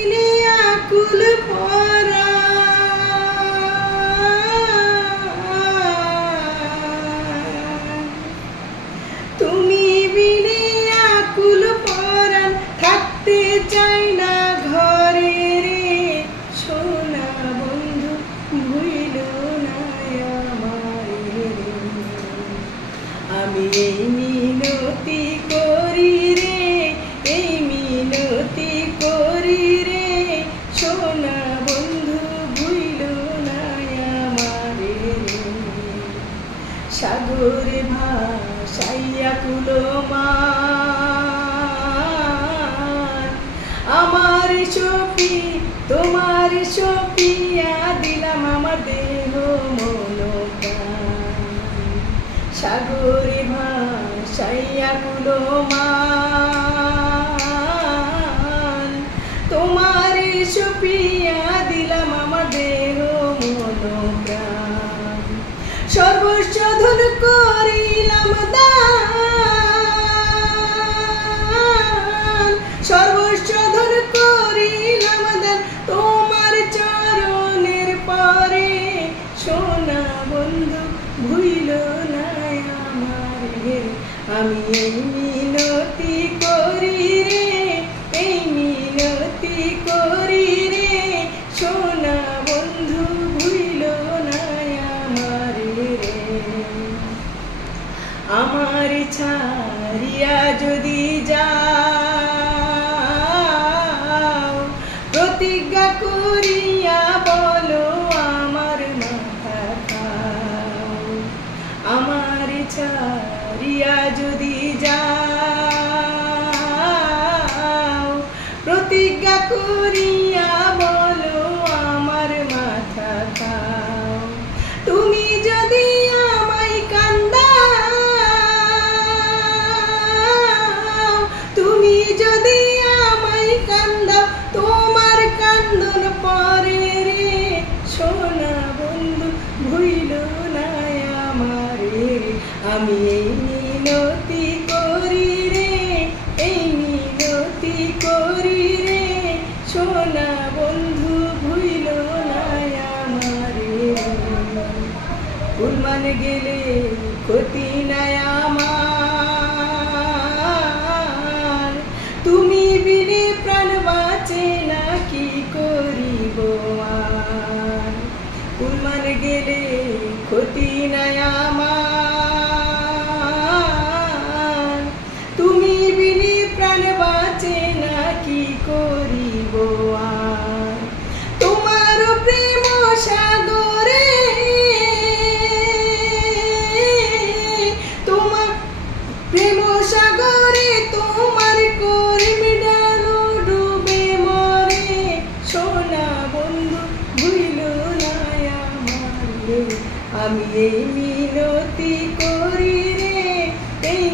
আকুল পরা তুমি বিনে আকুল পরাণ থাকতে চাই না ঘরে রে সোনা বন্ধু ভুইল না আমারে রে আমি এই মিনতি করি রে এই মিনতি করি রে সোনা বন্ধু ভুইল না আমারে রে সাগরে ভাসাইয়া কুলমান আমার সপি তোমার সপিয়া দিলাম আমার দেহ মন প্রাণ সাগরে ভাসাইয়া কুলমান তোমার সপিয়া দিলাম আমার দেহ মন প্রাণ সর্বস্ব ধন করিলাম দান সর্বস্ব ধন করিলাম দান তোমার চরণের পরে সোনা বন্ধু ভুইল না আমারে আমি এই মিনতি করি রে এই মিনতি করি রে সোনা বন্ধু ভুইল না আমারে রে আমার ছাড়িয়া যদি যাও প্রতিজ্ঞা করিয়া বলো আমার মাথা খাও আমার ছাড়িয়া যদি যাও প্রতিজ্ঞা করিয়া বলো আমার মাথা খাও তুমি যদি আমায় কান্দাও তুমি যদি আমায় কান্দাও তোমার কান্দন পরে রে সোনা বন্ধু ভুইল না আমারে রে আমি এই মিনতি করি রে এই মিনতি করি রে সোনা বন্ধু ভুইল না আমারে কুরবান গেলে ক্ষতি নাই আমার তুমি বিনে প্রাণ বাঁচে না কি করিব আর কুরবান গেলে ক্ষতি নাই আমার তুমি বিনে প্রাণ বাঁচে না কি করিব আর তোমার প্রেম সাগরে তোমার প্রেম সাগরে তোমার করিম ডালো ডুবে মরে সোনা বন্ধু ভুইল না আমারে আমি এই মিনতি করি রে এই